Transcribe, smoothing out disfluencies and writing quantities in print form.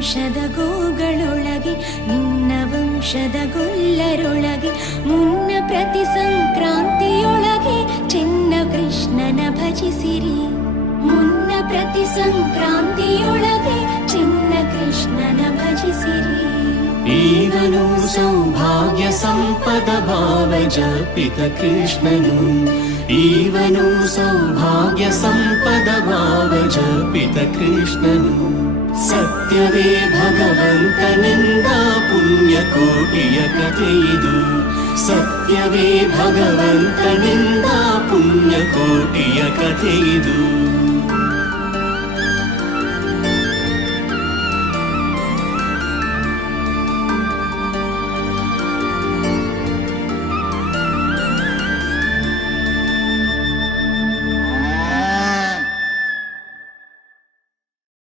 ವಂಶದ ಗೋಗಳೊಳಗೆ ನಿನ್ನ ವಂಶದ ಗೊಲ್ಲರೊಳಗೆ ಮುನ್ನ ಪ್ರತಿ ಸಂಕ್ರಾಂತಿಯೊಳಗೆ ಚಿನ್ನ ಕೃಷ್ಣನ ಭಜಿಸಿರಿ. ಮುನ್ನ ಪ್ರತಿ ಸಂಕ್ರಾಂತಿಯೊಳಗೆ ಚಿನ್ನ ಕೃಷ್ಣನ ಭಜಿಸಿರಿ. ಈವನು ಸೌಭಾಗ್ಯ ಸಂಪದ ಭಾವ ಜಪಿತ ಕೃಷ್ಣನು. ಈವನು ಸೌಭಾಗ್ಯ ಸಂಪದ ಭಾವ ಜಪಿತ ಕೃಷ್ಣನು. ಸತ್ಯವೇ ಭಗವಂತನಿಂದ ಪುಣ್ಯ ಕೋಟಿಯ ಕಥೆಯಿದು. ಸತ್ಯವೇ ಭಗವಂತನಿಂದ ಪುಣ್ಯ ಕೋಟಿಯ ಕಥೆಯಿದು.